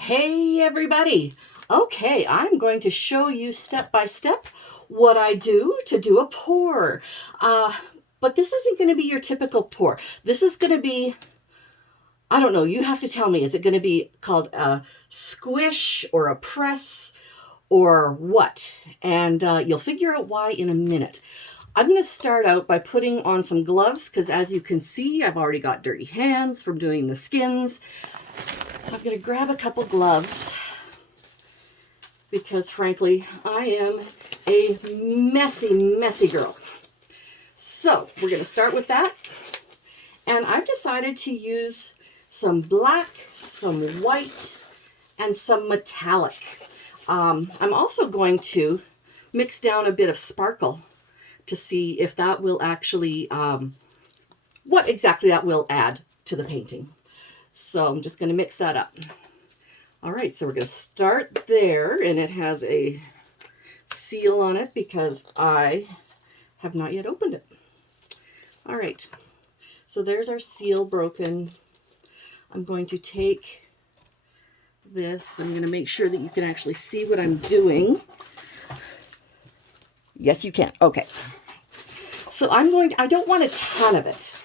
Hey everybody! Okay, I'm going to show you step by step what I do to do a pour. But this isn't going to be your typical pour. This is going to be, I don't know, you have to tell me, is it going to be called a squish or a press or what? And you'll figure out why in a minute. I'm going to start out by putting on some gloves because as you can see, I've already got dirty hands from doing the skins. So I'm going to grab a couple gloves because frankly, I am a messy girl. So we're going to start with that. And I've decided to use some black, some white, and some metallic. I'm also going to mix down a bit of sparkle to see if that will actually, what exactly that will add to the painting. So I'm just going to mix that up. All right, so we're going to start there, and it has a seal on it because I have not yet opened it. All right, so there's our seal broken. I'm going to take this. I'm going to make sure that you can actually see what I'm doing. Yes, you can. Okay. So I don't want a ton of it.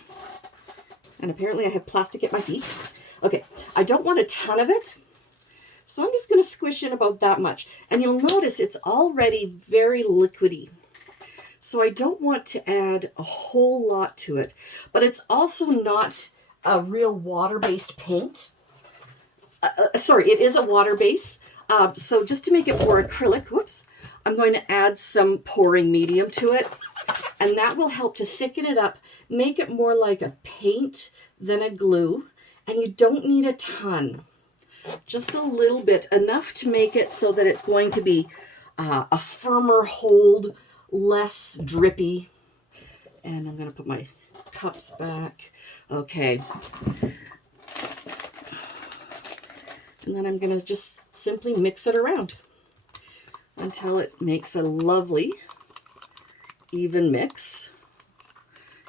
And apparently I have plastic at my feet. Okay, I don't want a ton of it. So I'm just going to squish in about that much. And you'll notice it's already very liquidy. So I don't want to add a whole lot to it. But it's also not a real water-based paint. Sorry, it is a water base. So just to make it more acrylic, whoops, I'm going to add some pouring medium to it. And that will help to thicken it up, make it more like a paint than a glue. And you don't need a ton, just a little bit, enough to make it so that it's going to be a firmer hold, less drippy. And I'm going to put my cups back. Okay. And then I'm going to just simply mix it around until it makes a lovely, even mix.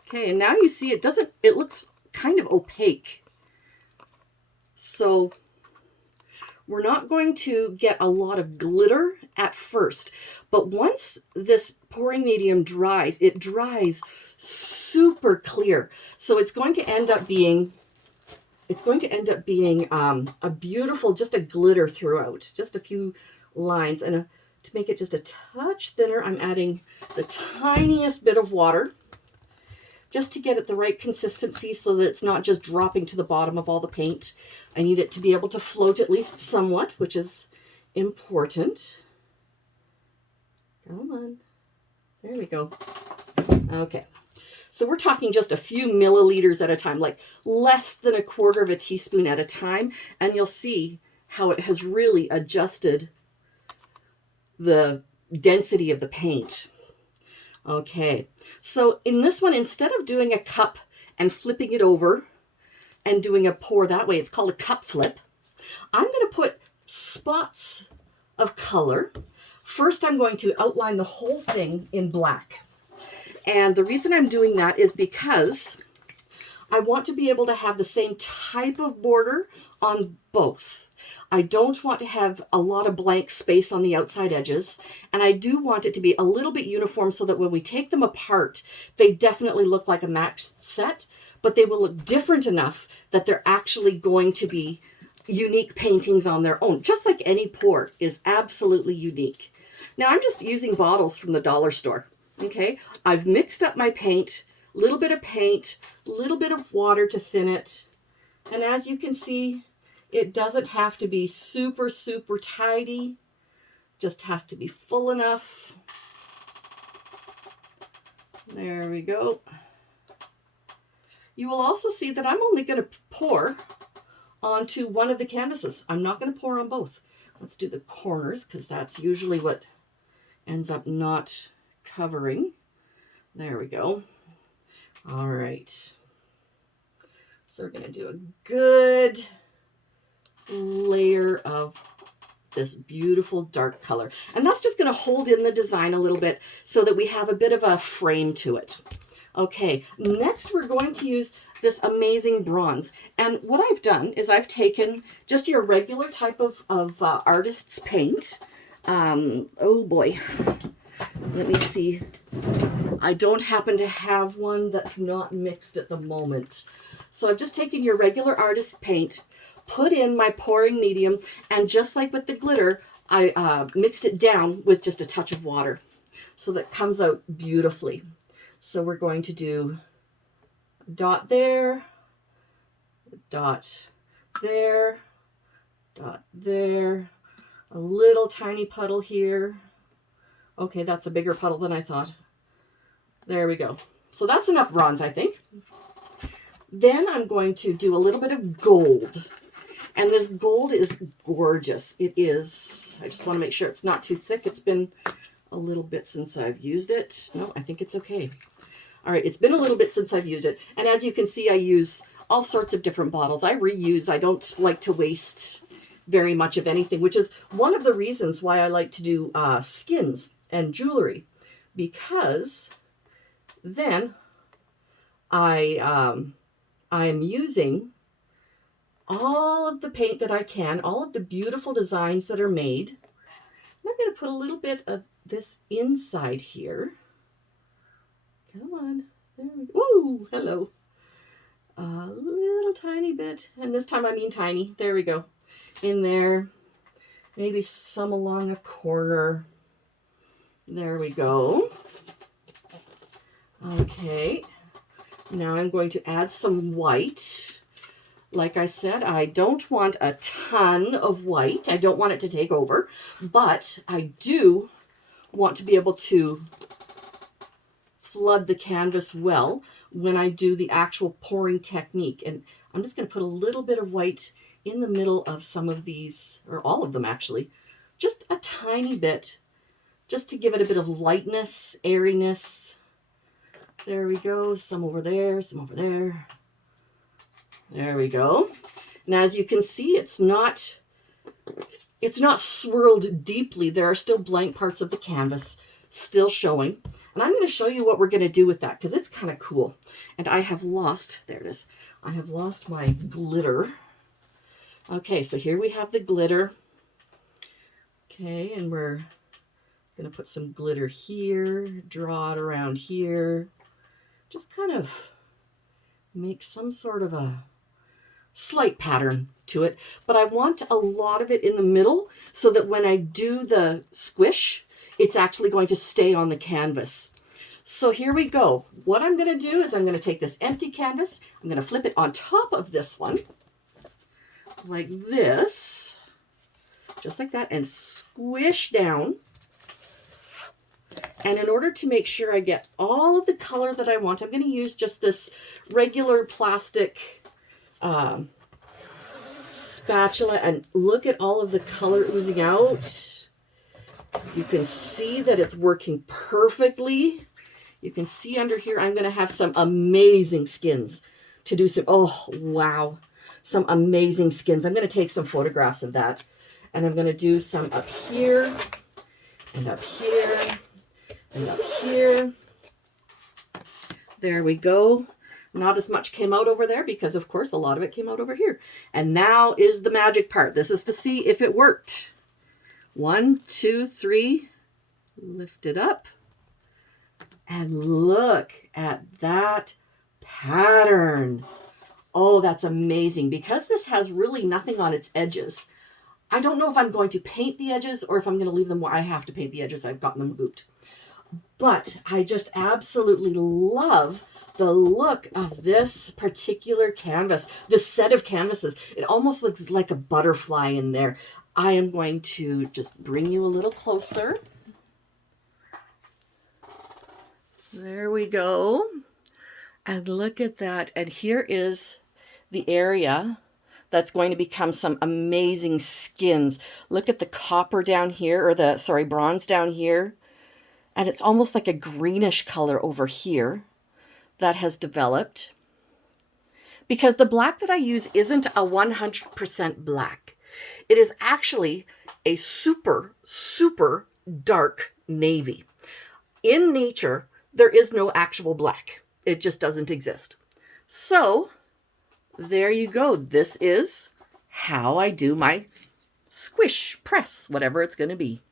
Okay, and now you see it looks kind of opaque. So we're not going to get a lot of glitter at first, but once this pouring medium dries, it dries super clear. So it's going to end up being a beautiful, just a glitter throughout, just a few lines. And to make it just a touch thinner, I'm adding the tiniest bit of water just to get it the right consistency so that it's not just dropping to the bottom of all the paint. I need it to be able to float at least somewhat, which is important. Come on. There we go. Okay. So we're talking just a few milliliters at a time, like less than a quarter of a teaspoon at a time. And you'll see how it has really adjusted the density of the paint. Okay, so in this one, instead of doing a cup and flipping it over and doing a pour that way, it's called a cup flip. I'm going to put spots of color. First, I'm going to outline the whole thing in black. And the reason I'm doing that is because I want to be able to have the same type of border on both. I don't want to have a lot of blank space on the outside edges, and I do want it to be a little bit uniform so that when we take them apart, they definitely look like a matched set, but they will look different enough that they're actually going to be unique paintings on their own, just like any pour is absolutely unique. Now I'm just using bottles from the dollar store, okay? I've mixed up my paint, a little bit of water to thin it, and as you can see, it doesn't have to be super, super tidy. Just has to be full enough. There we go. You will also see that I'm only going to pour onto one of the canvases. I'm not going to pour on both. Let's do the corners because that's usually what ends up not covering. There we go. All right. So we're going to do a good layer of this beautiful dark color. And that's just going to hold in the design a little bit so that we have a bit of a frame to it. Okay, next we're going to use this amazing bronze. And what I've done is I've taken just your regular type of artist's paint. Oh boy, let me see. I don't happen to have one that's not mixed at the moment. So I've just taken your regular artist's paint, put in my pouring medium, and just like with the glitter, I mixed it down with just a touch of water. So that comes out beautifully. So we're going to do a dot there, a dot there, dot there, a little tiny puddle here. Okay, that's a bigger puddle than I thought. There we go. So that's enough bronze, I think. Then I'm going to do a little bit of gold. And this gold is gorgeous. It is. I just want to make sure it's not too thick. It's been a little bit since I've used it. No, I think it's okay. All right, it's been a little bit since I've used it. And as you can see, I use all sorts of different bottles. I reuse. I don't like to waste very much of anything, which is one of the reasons why I like to do skins and jewelry, because then I am using all of the paint that I can, all of the beautiful designs that are made. And I'm going to put a little bit of this inside here. Come on. There we go. Ooh, hello. A little tiny bit. And this time I mean tiny. There we go. In there. Maybe some along a corner. There we go. Okay. Now I'm going to add some white. Like I said, I don't want a ton of white. I don't want it to take over, but I do want to be able to flood the canvas well when I do the actual pouring technique. And I'm just going to put a little bit of white in the middle of some of these, or all of them actually, just a tiny bit, just to give it a bit of lightness, airiness. There we go. Some over there, some over there. There we go. Now, as you can see, it's not swirled deeply. There are still blank parts of the canvas still showing. And I'm going to show you what we're going to do with that, because it's kind of cool. And I have lost, there it is. I have lost my glitter. Okay, so here we have the glitter. Okay, and we're going to put some glitter here, draw it around here. Just kind of make some sort of a slight pattern to it, but I want a lot of it in the middle so that when I do the squish, it's actually going to stay on the canvas. So here we go. What I'm going to do is I'm going to take this empty canvas, I'm going to flip it on top of this one, like this, just like that, and squish down. And in order to make sure I get all of the color that I want, I'm going to use just this regular plastic spatula, and look at all of the color oozing out. You can see that it's working perfectly. You can see under here, I'm going to have some amazing skins to do some, oh, wow, some amazing skins. I'm going to take some photographs of that, and I'm going to do some up here and up here and up here. There we go. Not as much came out over there because, of course, a lot of it came out over here. And now is the magic part. This is to see if it worked. 1, 2, 3. Lift it up. And look at that pattern. Oh, that's amazing. Because this has really nothing on its edges, I don't know if I'm going to paint the edges or if I'm going to leave them where I have to paint the edges. I've gotten them gooped. But I just absolutely love the look of this particular canvas, this set of canvases. It almost looks like a butterfly in there. I am going to just bring you a little closer. There we go. And look at that. And here is the area that's going to become some amazing skins. Look at the copper down here, or the, sorry, bronze down here. And it's almost like a greenish color over here that has developed. Because the black that I use isn't a 100% black. It is actually a super, super dark navy. In nature, there is no actual black. It just doesn't exist. So there you go. This is how I do my squish press, whatever it's going to be.